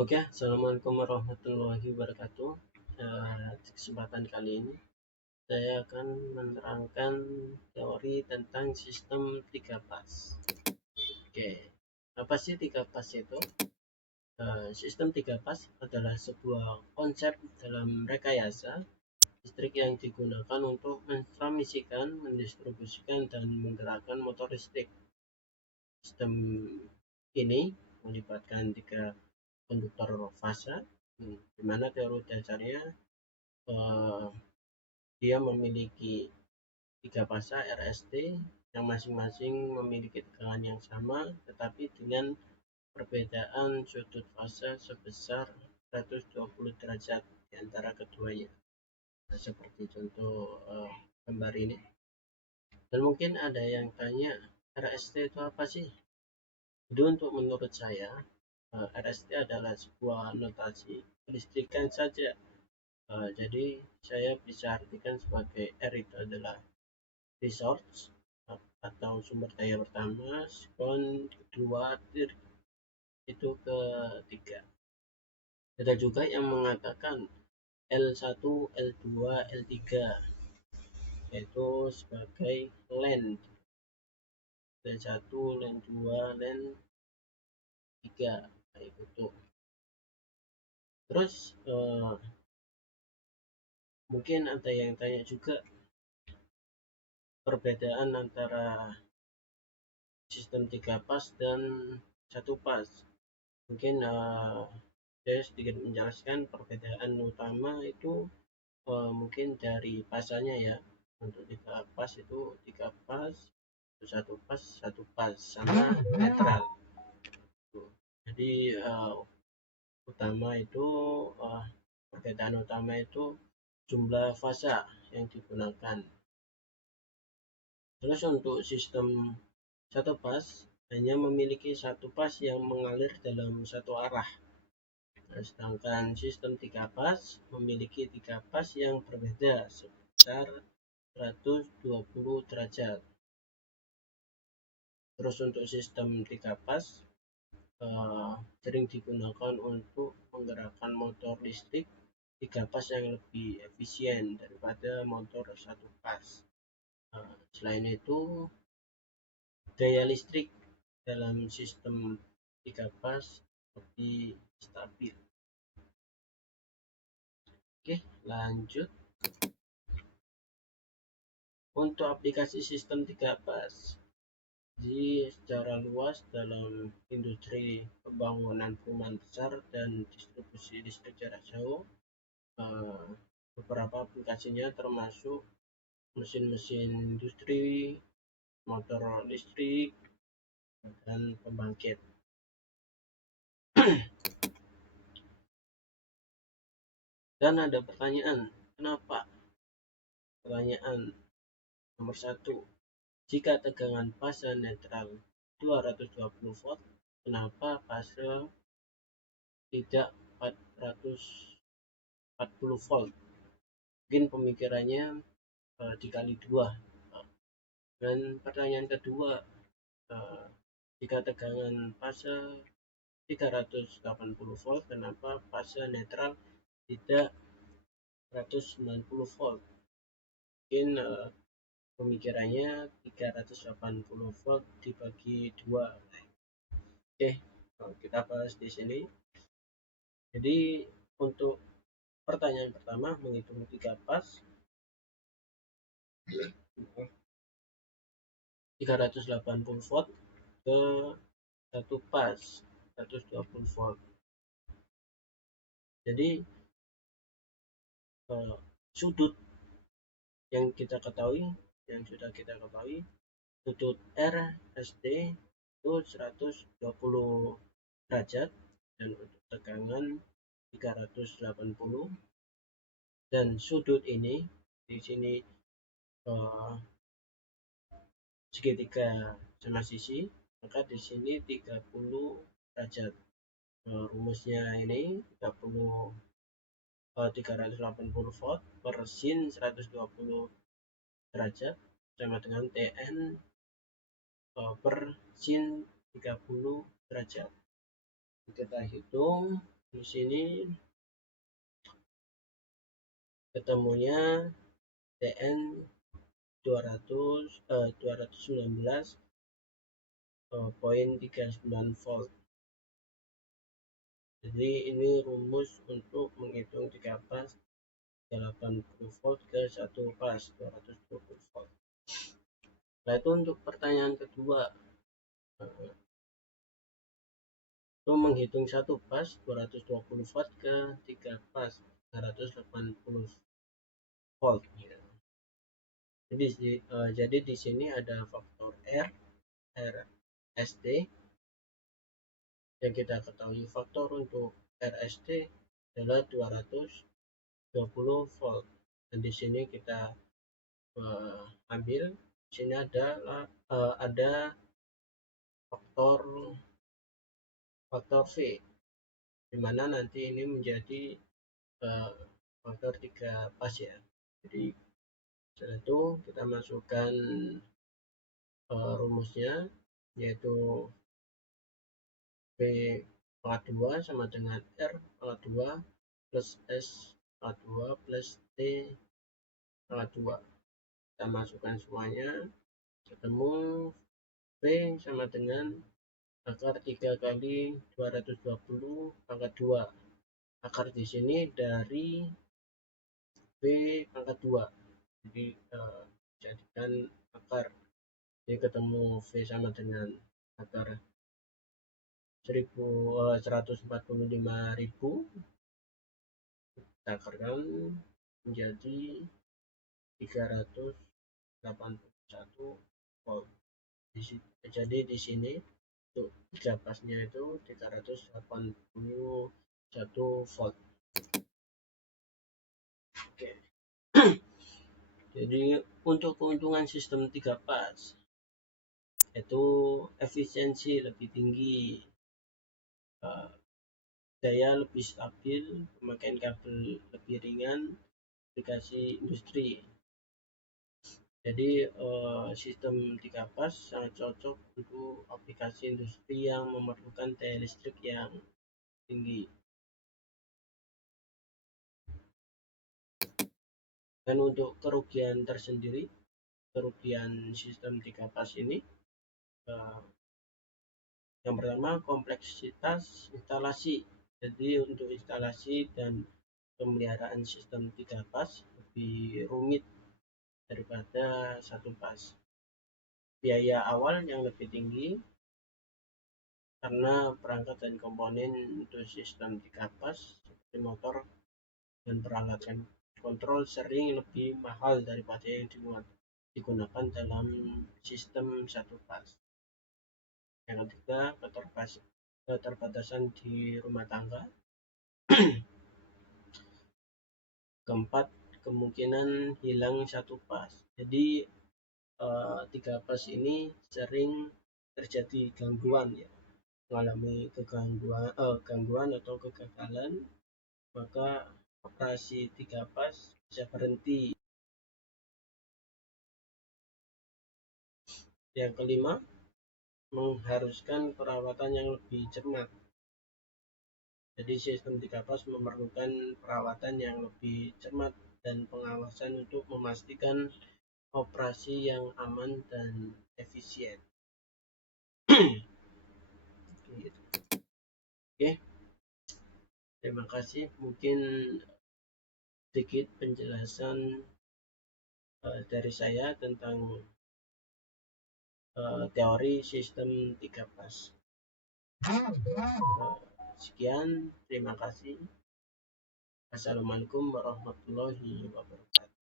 Oke, Assalamualaikum warahmatullahi wabarakatuh. Di kesempatan kali ini, saya akan menerangkan teori tentang sistem tiga pas. Oke, apa sih tiga pas itu? Sistem tiga pas adalah sebuah konsep dalam rekayasa listrik yang digunakan untuk mentransmisikan, mendistribusikan, dan menggerakkan motor listrik. Sistem ini melibatkan tiga konduktor fase, di mana teori dasarnya eh, dia memiliki tiga fase RST yang masing-masing memiliki tegangan yang sama tetapi dengan perbedaan sudut fase sebesar 120 derajat di antara keduanya. Nah, seperti contoh gambar ini. Dan mungkin ada yang tanya, RST itu apa sih? Jadi untuk menurut saya, RST adalah sebuah notasi kelistrikan saja. Jadi saya bisa artikan sebagai R itu adalah resource atau sumber daya pertama, sekon kedua, itu ketiga. Ada juga yang mengatakan L1, L2, L3 yaitu sebagai LAN. L1, LAN 2, LAN 3 kayak gitu. Terus mungkin ada yang tanya juga perbedaan antara sistem tiga pas dan satu pas. Mungkin saya sedikit menjelaskan perbedaan utama itu mungkin dari pasanya ya. Untuk tiga pas itu tiga pas, satu pas sama netral. Jadi utama itu perbedaan utama itu jumlah fasa yang digunakan. Terus untuk sistem satu pas hanya memiliki satu pas yang mengalir dalam satu arah. Nah, sedangkan sistem tiga pas memiliki tiga pas yang berbeda sebesar 120 derajat. Terus untuk sistem tiga pas sering digunakan untuk menggerakkan motor listrik tiga pas yang lebih efisien daripada motor satu pas. Selain itu, daya listrik dalam sistem tiga pas lebih stabil. Oke, lanjut. Untuk aplikasi sistem tiga pas, jadi secara luas dalam industri pembangunan perumahan besar dan distribusi listrik jarak jauh, beberapa aplikasinya termasuk mesin-mesin industri, motor listrik, dan pembangkit. Dan ada pertanyaan, kenapa? Pertanyaan nomor 1, jika tegangan fase netral 220 volt, kenapa fase tidak 440 volt? Mungkin pemikirannya dikali 2. Dan pertanyaan kedua, jika tegangan fase 380 volt, kenapa fase netral tidak 190 volt? Mungkin pemikirannya 380 volt dibagi 2. Oke, kita bahas di sini. Jadi untuk pertanyaan pertama, menghitung 3 pas 380 volt ke satu pas 120 volt. Jadi sudut yang kita ketahui, yang sudah kita ketahui, sudut RST itu 120 derajat dan untuk tegangan 380, dan sudut ini di sini segitiga sama sisi, maka di sini 30 derajat. Rumusnya ini 380 volt per sin 120 derajat sama dengan Tn per sin 30 derajat. Kita hitung Di sini ketemunya TN 219.39 volt. Jadi ini rumus untuk menghitung 3 pas 80 volt ke 1 pas 220 volt. Nah, itu untuk pertanyaan kedua. Itu menghitung 1 pas 220 volt ke 3 pas 380 volt. Jadi di sini ada faktor RST yang kita ketahui. Faktor untuk RST adalah 220 volt. Dan di sini kita ambil, di sini ada faktor V, di mana nanti ini menjadi faktor 3 pas ya. Jadi setelah itu kita masukkan rumusnya, yaitu V pangkat 2 sama dengan R pangkat 2 plus S pangkat 2 plus T pangkat 2. Kita masukkan semuanya, ketemu V sama dengan akar 3 kali 220 pangkat 2. Akar di sini dari V pangkat 2. Jadi jadikan akar, ini ketemu V sama dengan akar 145.000, kita akarkan menjadi 381 volt. Jadi di sini untuk 3 pasnya itu 381 volt. Oke. Jadi untuk keuntungan sistem 3 pas itu efisiensi lebih tinggi, daya lebih stabil, pemakaian kabel lebih ringan, aplikasi industri. Jadi sistem 3 pas sangat cocok untuk aplikasi industri yang memerlukan daya listrik yang tinggi. Dan untuk kerugian tersendiri, kerugian sistem 3 pas ini, yang pertama kompleksitas instalasi. Jadi untuk instalasi dan pemeliharaan sistem 3 pas lebih rumit daripada 1 pas. Biaya awal yang lebih tinggi karena perangkat dan komponen untuk sistem 3 pas seperti motor dan peralatan kontrol sering lebih mahal daripada yang digunakan dalam sistem 1 pas. Yang ketiga, keterbatasan di rumah tangga. Keempat, kemungkinan hilang 1 pas. Jadi 3 pas ini sering terjadi gangguan ya, mengalami gangguan atau kegagalan, maka operasi 3 pas bisa berhenti. Yang kelima, mengharuskan perawatan yang lebih cermat. Jadi sistem 3 pas memerlukan perawatan yang lebih cermat dan pengawasan untuk memastikan operasi yang aman dan efisien. Oke, terima kasih. Mungkin sedikit penjelasan dari saya tentang teori sistem 3 pas. Sekian, terima kasih. Assalamualaikum warahmatullahi wabarakatuh.